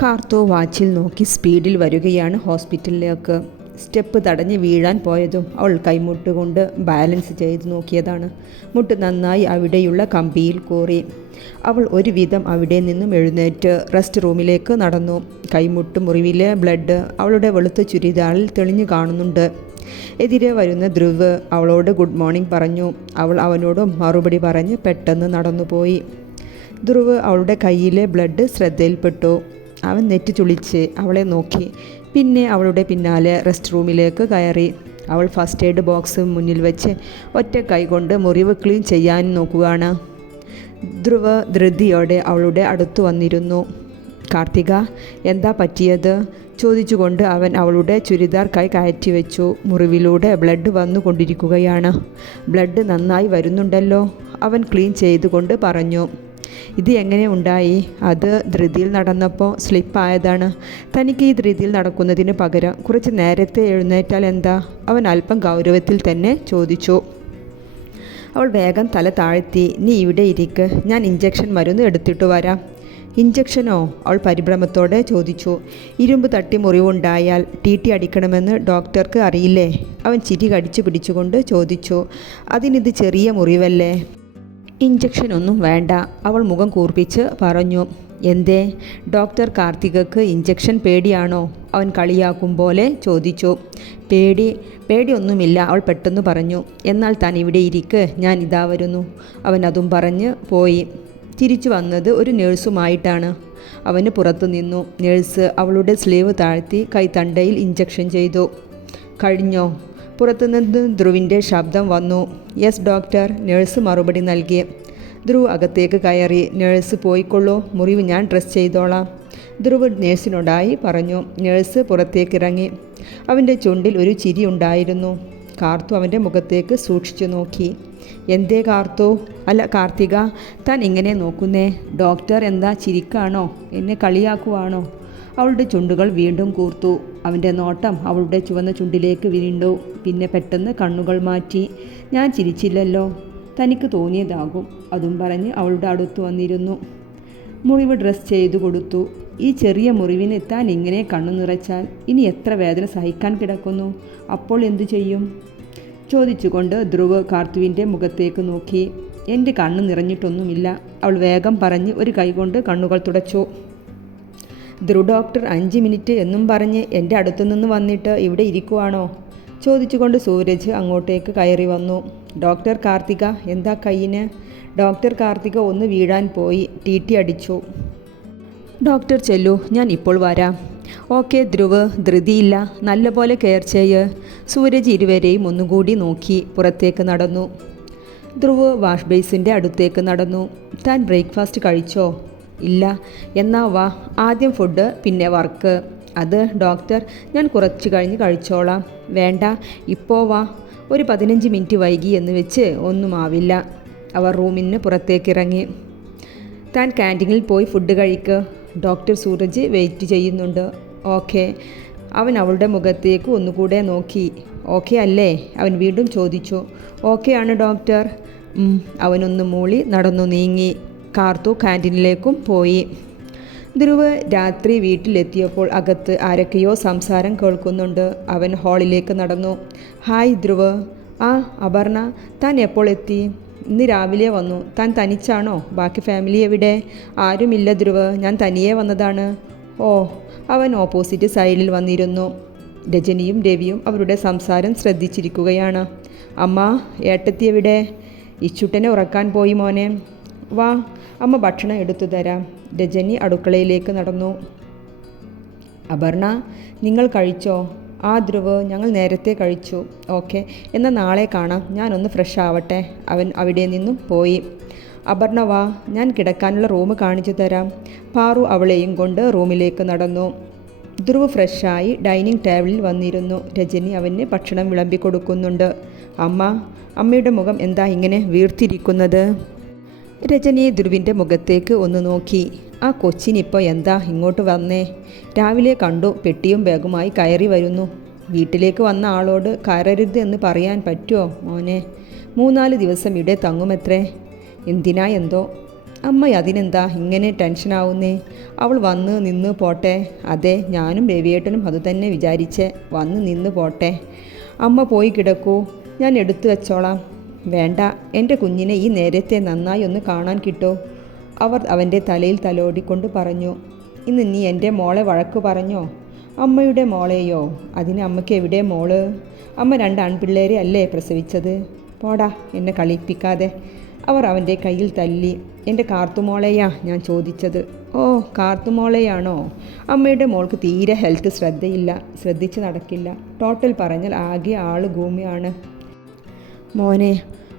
കാർത്തു വാച്ചിൽ നോക്കി സ്പീഡിൽ വരികയാണ് ഹോസ്പിറ്റലിലേക്ക്. സ്റ്റെപ്പ് തടഞ്ഞ് വീഴാൻ പോയതും അവൾ കൈമുട്ട് കൊണ്ട് ബാലൻസ് ചെയ്ത് നോക്കിയതാണ്. മുട്ട് നന്നായി അവിടെയുള്ള കമ്പിയിൽ കോറി. അവൾ ഒരുവിധം അവിടെ നിന്നും എഴുന്നേറ്റ് റെസ്റ്റ് റൂമിലേക്ക് നടന്നു. കൈമുട്ട് മുറിവിലെ ബ്ലഡ് അവളുടെ വെളുത്ത ചുരിദാറിൽ തെളിഞ്ഞു കാണുന്നുണ്ട്. എതിരെ വരുന്ന ധ്രുവ് അവളോട് ഗുഡ് മോർണിംഗ് പറഞ്ഞു. അവൾ അവനോടും മറുപടി പറഞ്ഞ് പെട്ടെന്ന് നടന്നുപോയി. ധ്രുവ് അവളുടെ കയ്യിലെ ബ്ലഡ് ശ്രദ്ധയിൽപ്പെട്ടു. അവൻ നെറ്റി ചുളിച്ച് അവളെ നോക്കി. പിന്നെ അവളുടെ പിന്നാലെ റെസ്റ്റ് റൂമിലേക്ക് കയറി. അവൾ ഫസ്റ്റ് എയ്ഡ് ബോക്സ് മുന്നിൽ വെച്ച് ഒറ്റ കൈ കൊണ്ട് മുറിവ് ക്ലീൻ ചെയ്യാൻ നോക്കുകയാണ്. ധ്രുവ് ധൃതിയോടെ അവളുടെ അടുത്ത് വന്നിരുന്നു. കാർത്തിക, എന്താ പറ്റിയത് ചോദിച്ചുകൊണ്ട് അവൻ അവളുടെ ചുരിദാർ കൈ കയറ്റി വെച്ചു. മുറിവിലൂടെ ബ്ലഡ് വന്നുകൊണ്ടിരിക്കുകയാണ്. ബ്ലഡ് നന്നായി വരുന്നുണ്ടല്ലോ, അവൻ ക്ലീൻ ചെയ്തുകൊണ്ട് പറഞ്ഞു. ഇത് എങ്ങനെ ഉണ്ടായി? അത് ധൃതിയിൽ നടന്നപ്പോൾ സ്ലിപ്പായതാണ്. തനിക്ക് ഈ ധൃതിയിൽ നടക്കുന്നതിന് പകരം കുറച്ച് നേരത്തെ എഴുന്നേറ്റാൽ എന്താ? അവൻ അല്പം ഗൗരവത്തിൽ തന്നെ ചോദിച്ചു. അവൾ വേഗം തല താഴ്ത്തി. നീ ഇവിടെ ഇരിക്ക്, ഞാൻ ഇഞ്ചക്ഷൻ മരുന്ന് എടുത്തിട്ട് വരാം. ഇഞ്ചക്ഷനോ? അവൾ പരിഭ്രമത്തോടെ ചോദിച്ചു. ഇരുമ്പ് തട്ടി മുറിവുണ്ടായാൽ ടി അടിക്കണമെന്ന് ഡോക്ടർക്ക് അറിയില്ലേ? അവൻ ചിരി കടിച്ചു പിടിച്ചുകൊണ്ട് ചോദിച്ചു. അതിനിത് ചെറിയ മുറിവല്ലേ? ഇഞ്ചക്ഷൻ ഒന്നും വേണ്ട, അവൾ മുഖം കൂർപ്പിച്ച് പറഞ്ഞു. എന്തേ? ഡോക്ടർ കാർത്തികക്ക് ഇഞ്ചക്ഷൻ പേടിയാണോ? അവൻ കളിയാക്കും പോലെ ചോദിച്ചു. പേടിയൊന്നുമില്ല, അവൾ പെട്ടെന്ന് പറഞ്ഞു. എന്നാൽ താൻ ഇവിടെ ഇരിക്ക്, ഞാൻ ഇതാ വരുന്നു. അവൻ അതും പറഞ്ഞ് പോയി. തിരിച്ചു വന്നത് ഒരു നേഴ്സുമായിട്ടാണ്. അവന് പുറത്തു നിന്നു. നേഴ്സ് അവളുടെ സ്ലീവ് താഴ്ത്തി കൈത്തണ്ടയിൽ ഇഞ്ചക്ഷൻ ചെയ്തു. കഴിഞ്ഞോ? പുറത്തുനിന്ന് ധ്രുവിൻ്റെ ശബ്ദം വന്നു. യെസ് ഡോക്ടർ, നേഴ്സ് മറുപടി നൽകി. ധ്രുവ് അകത്തേക്ക് കയറി. നേഴ്സ് പോയിക്കൊള്ളൂ, മുറിവ് ഞാൻ ഡ്രസ് ചെയ്തോളാം, ധ്രുവ് നേഴ്സിനോടായി പറഞ്ഞു. നേഴ്സ് പുറത്തേക്കിറങ്ങി. അവൻ്റെ ചുണ്ടിൽ ഒരു ചിരി ഉണ്ടായിരുന്നു. കാർത്തു അവൻ്റെ മുഖത്തേക്ക് സൂക്ഷിച്ചു നോക്കി. എന്തേ കാർത്തു? അല്ല കാർത്തിക, താൻ ഇങ്ങനെ നോക്കുന്നേ? ഡോക്ടർ എന്താ ചിരിക്കാണോ? എന്നെ കളിയാക്കുവാണോ? അവളുടെ ചുണ്ടുകൾ വീണ്ടും കൂർത്തു. അവൻ്റെ നോട്ടം അവളുടെ ചുവന്ന ചുണ്ടിലേക്ക് വീണ്ടു. പിന്നെ പെട്ടെന്ന് കണ്ണുകൾ മാറ്റി. ഞാൻ ചിരിച്ചില്ലല്ലോ, തനിക്ക് തോന്നിയതാകും. അതും പറഞ്ഞ് അവളുടെ അടുത്ത് വന്നിരുന്നു. മുറിവ് ഡ്രസ് ചെയ്തു കൊടുത്തു. ഈ ചെറിയ മുറിവിന് താൻ ഇങ്ങനെ കണ്ണു നിറച്ചാൽ ഇനി എത്ര വേദന സഹിക്കാൻ കിടക്കുന്നു? അപ്പോൾ എന്തു ചെയ്യും ചോദിച്ചുകൊണ്ട് ധ്രുവ് കാർത്തുവിൻ്റെ മുഖത്തേക്ക് നോക്കി. എൻ്റെ കണ്ണ് നിറഞ്ഞിട്ടൊന്നുമില്ല, അവൾ വേഗം പറഞ്ഞ് ഒരു കൈകൊണ്ട് കണ്ണുകൾ തുടച്ചു. ധ്രുവ് ഡോക്ടർ 5 മിനിറ്റ് എന്നും പറഞ്ഞ് എൻ്റെ അടുത്തുനിന്ന് വന്നിട്ട് ഇവിടെ ഇരിക്കുവാണോ ചോദിച്ചുകൊണ്ട് സൂരജ് അങ്ങോട്ടേക്ക് കയറി വന്നു. ഡോക്ടർ കാർത്തിക, എന്താ കയ്യിന്? ഡോക്ടർ കാർത്തിക ഒന്ന് വീഴാൻ പോയി, ടി അടിച്ചു. ഡോക്ടർ ചെല്ലു, ഞാൻ ഇപ്പോൾ വരാം. ഓക്കെ ധ്രുവ്, ധൃതിയില്ല, നല്ലപോലെ കെയർ ചെയ്യ്. സൂരജ് ഇരുവരെയും ഒന്നുകൂടി നോക്കി പുറത്തേക്ക് നടന്നു. ധ്രുവ് വാഷ് ബേസിൻ്റെ അടുത്തേക്ക് നടന്നു. താൻ ബ്രേക്ക്ഫാസ്റ്റ് കഴിച്ചോ? ഇല്ല. എന്നാ വാ, ആദ്യം ഫുഡ് പിന്നെ വർക്ക്. അത് ഡോക്ടർ, ഞാൻ കുറച്ച് കഴിഞ്ഞ് കഴിച്ചോളാം. വേണ്ട, ഇപ്പോൾ വാ. ഒരു 15 മിനിറ്റ് വൈകി എന്ന് വെച്ച് ഒന്നും ആവില്ല. അവർ റൂമിന് പുറത്തേക്കിറങ്ങി. താൻ ക്യാൻറ്റീനിൽ പോയി ഫുഡ് കഴിക്ക്, ഡോക്ടർ സൂരജ് വെയിറ്റ് ചെയ്യുന്നുണ്ട്. ഓക്കെ. അവൻ അവളുടെ മുഖത്തേക്ക് ഒന്നുകൂടെ നോക്കി. ഓക്കെ അല്ലേ? അവൻ വീണ്ടും ചോദിച്ചു. ഓക്കെ ആണ് ഡോക്ടർ. അവനൊന്ന് മൂളി നടന്നു നീങ്ങി. കാർത്തു ക്യാൻറ്റീനിലേക്കും പോയി. ധ്രുവ് രാത്രി വീട്ടിലെത്തിയപ്പോൾ അകത്ത് ആരൊക്കെയോ സംസാരം കേൾക്കുന്നുണ്ട്. അവൻ ഹാളിലേക്ക് നടന്നു. ഹായ് ധ്രുവ്. ആ അപർണ, താൻ എപ്പോൾ എത്തി? ഇന്ന് രാവിലെ വന്നു. താൻ തനിച്ചാണോ? ബാക്കി ഫാമിലി എവിടെ? ആരുമില്ല ധ്രുവ്, ഞാൻ തനിയെ വന്നതാണ്. ഓ. അവൻ ഓപ്പോസിറ്റ് സൈഡിൽ വന്നിരുന്നു. രജനിയും രവിയും അവരുടെ സംസാരം ശ്രദ്ധിച്ചിരിക്കുകയാണ്. അമ്മ, ഏട്ടത്തി എവിടെ? ഇച്ചുട്ടനെ ഉറക്കാൻ പോയി മോനെ. വാ, അമ്മ ഭക്ഷണം എടുത്തു തരാം. രജനി അടുക്കളയിലേക്ക് നടന്നു. അപർണ, നിങ്ങൾ കഴിച്ചോ? ആ ധ്രുവ്, ഞങ്ങൾ നേരത്തെ കഴിച്ചു. ഓക്കെ, എന്നാൽ നാളെ കാണാം, ഞാനൊന്ന് ഫ്രഷ് ആവട്ടെ. അവൻ അവിടെ നിന്നും പോയി. അപർണ വാ, ഞാൻ കിടക്കാനുള്ള റൂം കാണിച്ചു തരാം. പാറു അവളെയും കൊണ്ട് റൂമിലേക്ക് നടന്നു. ധ്രുവ് ഫ്രഷായി ഡൈനിങ് ടേബിളിൽ വന്നിരുന്നു. രജനി അവന് ഭക്ഷണം വിളമ്പി കൊടുക്കുന്നുണ്ട്. അമ്മയുടെ മുഖം എന്താ ഇങ്ങനെ വീർത്തിരിക്കുന്നത്? രജനി ധ്രുവിൻ്റെ മുഖത്തേക്ക് ഒന്ന് നോക്കി. ആ കൊച്ചിനിപ്പോൾ എന്താ ഇങ്ങോട്ട് വന്നേ? രാവിലെ കണ്ടു പെട്ടിയും ബാഗുമായി കയറി വരുന്നു. വീട്ടിലേക്ക് വന്ന ആളോട് കയറരുത് എന്ന് പറയാൻ പറ്റുമോ മോനെ? 3-4 ദിവസം ഇവിടെ തങ്ങുമത്രേ. എന്തിനാ എന്തോ. അമ്മ അതിനെന്താ ഇങ്ങനെ ടെൻഷനാവുന്നേ? അവൾ വന്ന് നിന്ന് പോട്ടെ. അതെ, ഞാനും രവിയേട്ടനും അതുതന്നെ വിചാരിച്ചേ, വന്ന് നിന്ന് പോട്ടെ. അമ്മ പോയി കിടക്കൂ, ഞാൻ എടുത്തു വെച്ചോളാം. വേണ്ട, എൻ്റെ കുഞ്ഞിനെ ഈ നേരത്തെ നന്നായി ഒന്ന് കാണാൻ കിട്ടോ? അവർ അവൻ്റെ തലയിൽ തലോടിക്കൊണ്ട് പറഞ്ഞു. ഇന്ന് നീ എൻ്റെ മോളെ വഴക്ക് പറഞ്ഞോ? അമ്മയുടെ മോളെയോ? അതിന് അമ്മയ്ക്ക് എവിടെ മോള്? അമ്മ 2 ആൺപിള്ളേരെ അല്ലേ പ്രസവിച്ചത്? പോടാ, എന്നെ കളിപ്പിക്കാതെ. അവർ അവൻ്റെ കയ്യിൽ തല്ലി. എൻ്റെ കാർത്തുമോളെയാ ഞാൻ ചോദിച്ചത്. ഓ, കാർത്തുമോളെയാണോ? അമ്മയുടെ മോൾക്ക് തീരെ ഹെൽത്ത് ശ്രദ്ധയില്ല, ശ്രദ്ധിച്ച് നടക്കില്ല. ടോട്ടൽ പറഞ്ഞാൽ ആകെ ആള് ഭൂമിയാണ്. മോനെ,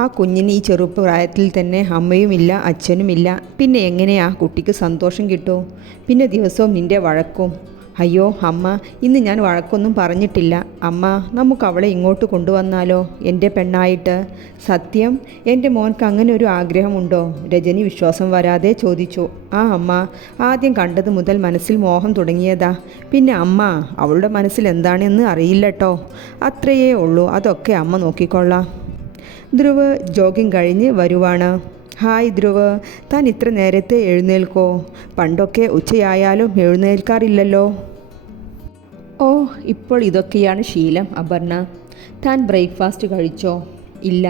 ആ കുഞ്ഞിന് ഈ ചെറുപ്രായത്തിൽ തന്നെ അമ്മയുമില്ല അച്ഛനുമില്ല. പിന്നെ എങ്ങനെയാ കുട്ടിക്ക് സന്തോഷം കിട്ടുമോ? പിന്നെ ദിവസവും നിൻ്റെ വഴക്കും. അയ്യോ അമ്മ, ഇന്ന് ഞാൻ വഴക്കൊന്നും പറഞ്ഞിട്ടില്ല. അമ്മ, നമുക്ക് അവളെ ഇങ്ങോട്ട് കൊണ്ടുവന്നാലോ, എൻ്റെ പെണ്ണായിട്ട്? സത്യം? എൻ്റെ മോൻക്ക് അങ്ങനെ ഒരു ആഗ്രഹമുണ്ടോ? രജനി വിശ്വാസം വരാതെ ചോദിച്ചു. ആ അമ്മ, ആദ്യം കണ്ടത് മുതൽ മനസ്സിൽ മോഹം തുടങ്ങിയതാ. പിന്നെ അമ്മ, അവളുടെ മനസ്സിൽ എന്താണെന്ന് അറിയില്ല കേട്ടോ. അത്രയേ ഉള്ളൂ, അതൊക്കെ അമ്മ നോക്കിക്കൊള്ളാം. ധ്രുവ് ജോഗിങ് കഴിഞ്ഞ് വരുവാണ്. ഹായ് ധ്രുവ്, താൻ ഇത്ര നേരത്തെ എഴുന്നേൽക്കോ? പണ്ടൊക്കെ ഉച്ചയായാലും എഴുന്നേൽക്കാറില്ലല്ലോ. ഓ, ഇപ്പോൾ ഇതൊക്കെയാണ് ശീലം അപർണ. താൻ ബ്രേക്ക്ഫാസ്റ്റ് കഴിച്ചോ? ഇല്ല.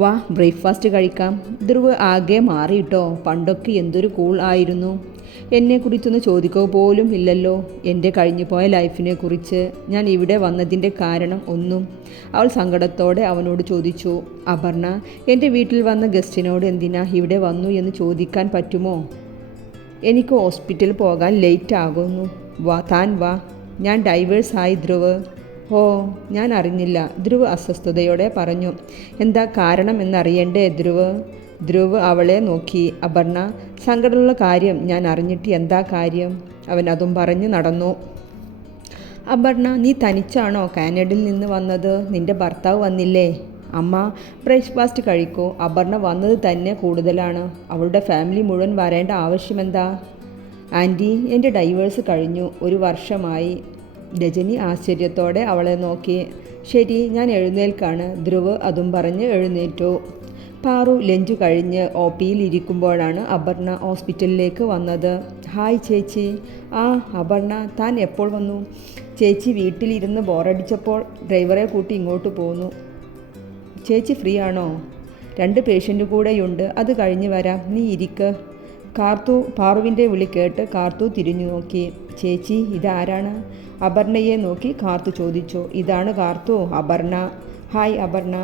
വാ, ബ്രേക്ക്ഫാസ്റ്റ് കഴിക്കാം. ധ്രുവ് ആകെ മാറിയിട്ടോ. പണ്ടൊക്കെ എന്തൊരു കൂൾ ആയിരുന്നു. എന്നെക്കുറിച്ചൊന്ന് ചോദിക്കുക പോലും ഇല്ലല്ലോ, എൻ്റെ കഴിഞ്ഞുപോയ ലൈഫിനെ കുറിച്ച്. ഞാൻ ഇവിടെ വന്നതിൻ്റെ കാരണം ഒന്നും. അവൾ സങ്കടത്തോടെ അവനോട് ചോദിച്ചു. അപർണ, എൻ്റെ വീട്ടിൽ വന്ന ഗസ്റ്റിനോട് എന്തിനാ ഇവിടെ വന്നു എന്ന് ചോദിക്കാൻ പറ്റുമോ? എനിക്ക് ഹോസ്പിറ്റലിൽ പോകാൻ ലേറ്റ് ആകുന്നു. താൻ വാ. ഞാൻ ഡൈവേഴ്സായി ധ്രുവ്. ഓ, ഞാൻ അറിഞ്ഞില്ല, ധ്രുവ് അസ്വസ്ഥതയോടെ പറഞ്ഞു. എന്താ കാരണം എന്നറിയണ്ടേ ധ്രുവ്? ധ്രുവ് അവളെ നോക്കി. അപർണ, സങ്കടമുള്ള കാര്യം ഞാൻ അറിഞ്ഞിട്ട് എന്താ കാര്യം? അവൻ അതും പറഞ്ഞ് നടന്നു. അപർണ, നീ തനിച്ചാണോ കാനഡയിൽ നിന്ന് വന്നത്? നിൻ്റെ ഭർത്താവ് വന്നില്ലേ? അമ്മ, ബ്രേക്ക്ഫാസ്റ്റ് കഴിക്കൂ. അപർണ വന്നത് തന്നെ കൂടുതലാണ്. അവളുടെ ഫാമിലി മുഴുവൻ വരേണ്ട ആവശ്യമെന്താ? ആൻറ്റി, എൻ്റെ ഡൈവേഴ്സ് കഴിഞ്ഞു, 1 വർഷമായി. രജനി ആശ്ചര്യത്തോടെ അവളെ നോക്കി. ശരി, ഞാൻ എഴുന്നേൽക്കാണ്. ധ്രുവ് അതും പറഞ്ഞ് എഴുന്നേറ്റു. പാറു ലഞ്ച് കഴിഞ്ഞ് OPയിൽ ഇരിക്കുമ്പോഴാണ് അപർണ ഹോസ്പിറ്റലിലേക്ക് വന്നത്. ഹായ് ചേച്ചി. ആ അപർണ, താൻ എപ്പോൾ വന്നു? ചേച്ചി വീട്ടിലിരുന്ന് ബോറടിച്ചപ്പോൾ ഡ്രൈവറെ കൂട്ടി ഇങ്ങോട്ട് പോന്നു. ചേച്ചി ഫ്രീ ആണോ? 2 പേഷ്യൻ്റ് കൂടെയുണ്ട്, അത് കഴിഞ്ഞ് വരാം, നീ ഇരിക്ക്. പാറുവിൻ്റെ വിളി കേട്ട് കാർത്തു തിരിഞ്ഞു നോക്കി. ചേച്ചി, ഇതാരാണ്? അപർണയെ നോക്കി കാർത്തു ചോദിച്ചു. ഇതാണ് കാർത്തു, അപർണ. ഹായ് അപർണ.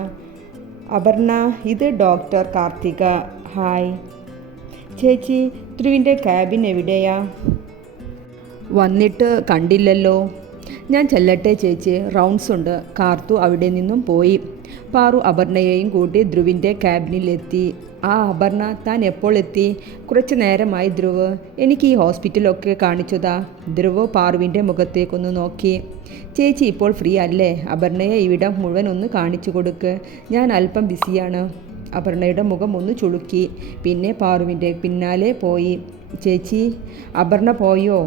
അപർണ, ഇത് ഡോക്ടർ കാർത്തിക. ഹായ്. ചേച്ചി, ധ്രുവിൻ്റെ ക്യാബിൻ എവിടെയാ? വന്നിട്ട് കണ്ടില്ലല്ലോ. ഞാൻ ചെല്ലട്ടെ ചേച്ചി, റൗണ്ട്സ് ഉണ്ട്. കാർത്തു അവിടെ നിന്നും പോയി. പാറു അപർണയെയും കൂട്ടി ധ്രുവിൻ്റെ ക്യാബിനിലെത്തി. ആ അപർണ, താൻ എപ്പോൾ എത്തി? കുറച്ച് നേരമായി ധ്രുവ്. എനിക്ക് ഈ ഹോസ്പിറ്റലൊക്കെ കാണിച്ചതാ. ധ്രുവ് പാറുവിൻ്റെ മുഖത്തേക്കൊന്ന് നോക്കി. ചേച്ചി ഇപ്പോൾ ഫ്രീ അല്ലേ? അപർണയെ ഇവിടം മുഴുവൻ ഒന്ന് കാണിച്ചു കൊടുക്ക്. ഞാൻ അല്പം ബിസിയാണ്. അപർണയുടെ മുഖം ഒന്ന് ചുളുക്കി. പിന്നെ പാറുവിൻ്റെ പിന്നാലെ പോയി. ചേച്ചി, അപർണ പോയോ?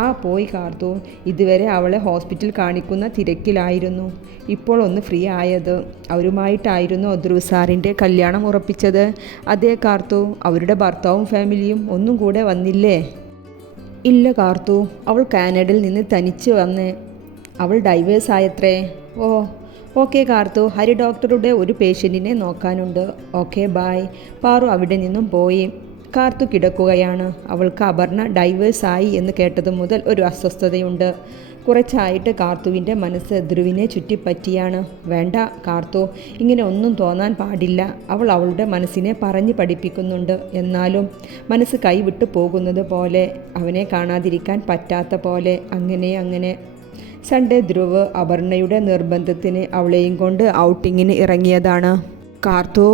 ആ പോയി കാർത്തു. ഇതുവരെ അവളെ ഹോസ്പിറ്റൽ കാണിക്കുന്ന തിരക്കിലായിരുന്നു. ഇപ്പോൾ ഒന്ന് ഫ്രീ ആയത്. അവരുമായിട്ടായിരുന്നു ധ്രുവ് സാറിൻ്റെ കല്യാണം ഉറപ്പിച്ചത്. അതേ കാർത്തു, അവരുടെ ഭർത്താവും ഫാമിലിയും ഒന്നും കൂടെ വന്നില്ലേ? ഇല്ല കാർത്തു, അവൾ കാനഡയിൽ നിന്ന് തനിച്ച് വന്നേ. അവൾ ഡൈവേഴ്സ് ആയത്രേ. ഓ, ഓക്കെ കാർത്തു, ഹരി ഡോക്ടറുടെ ഒരു പേഷ്യൻറ്റിനെ നോക്കാനുണ്ട്. Okay bye. പാറു അവിടെ നിന്നും പോയി. കാർത്തു കിടക്കുകയാണ്. അവൾക്ക് അപർണ ഡൈവേഴ്സായി എന്ന് കേട്ടത് മുതൽ ഒരു അസ്വസ്ഥതയുണ്ട്. കുറച്ചായിട്ട് കാർത്തുവിൻ്റെ മനസ്സ് ധ്രുവിനെ ചുറ്റിപ്പറ്റിയാണ്. വേണ്ട കാർത്തു, ഇങ്ങനെ ഒന്നും തോന്നാൻ പാടില്ല. അവൾ അവളുടെ മനസ്സിനെ പറഞ്ഞ് പഠിപ്പിക്കുന്നുണ്ട്. എന്നാലും മനസ്സ് കൈവിട്ടു പോകുന്നത് പോലെ, അവനെ കാണാതിരിക്കാൻ പറ്റാത്ത പോലെ. അങ്ങനെ സൺഡേ ധ്രുവ് അപർണയുടെ നിർബന്ധത്തിന് അവളെയും കൊണ്ട് ഔട്ടിങ്ങിന് ഇറങ്ങിയതാണ്. കാർത്തു,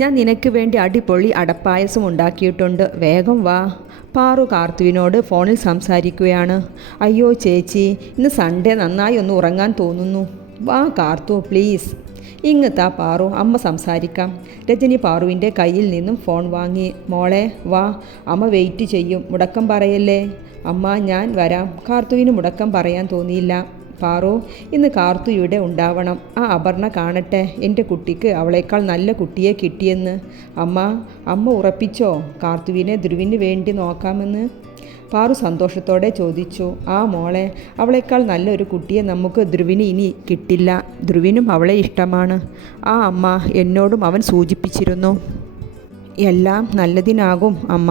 ഞാൻ നിനക്ക് വേണ്ടി അടിപൊളി അടപ്പായസം ഉണ്ടാക്കിയിട്ടുണ്ട്, വേഗം വാ. പാറു കാർത്തുവിനോട് ഫോണിൽ സംസാരിക്കുകയാണ്. അയ്യോ ചേച്ചി, ഇന്ന് സൺഡേ, നന്നായി ഒന്ന് ഉറങ്ങാൻ തോന്നുന്നു. വാ കാർത്തു പ്ലീസ്. ഇങ്ങത്താ പാറു, അമ്മ സംസാരിക്കാം. രജനി പാറുവിൻ്റെ കയ്യിൽ നിന്നും ഫോൺ വാങ്ങി. മോളെ വാ, അമ്മ വെയിറ്റ് ചെയ്യും, മുടക്കം പറയല്ലേ. അമ്മ, ഞാൻ വരാം. കാർത്തുവിന് മുടക്കം പറയാൻ തോന്നിയില്ല. പാറു, ഇന്ന് കാർത്തു ഇവിടെ ഉണ്ടാവണം. ആ അപർണ കാണട്ടെ എൻ്റെ കുട്ടിക്ക് അവളേക്കാൾ നല്ല കുട്ടിയെ കിട്ടിയെന്ന്. അമ്മ ഉറപ്പിച്ചോ കാർത്തുവിനെ ധ്രുവിന് വേണ്ടി നോക്കാമെന്ന്? പാറു സന്തോഷത്തോടെ ചോദിച്ചു. ആ മോളെ, അവളേക്കാൾ നല്ലൊരു കുട്ടിയെ നമുക്ക് ധ്രുവിന് ഇനി കിട്ടില്ല. ധ്രുവിനും അവളെ ഇഷ്ടമാണ്. ആ അമ്മ എന്നോടും അവൻ സൂചിപ്പിച്ചിരുന്നു. എല്ലാം നല്ലതിനാകും അമ്മ.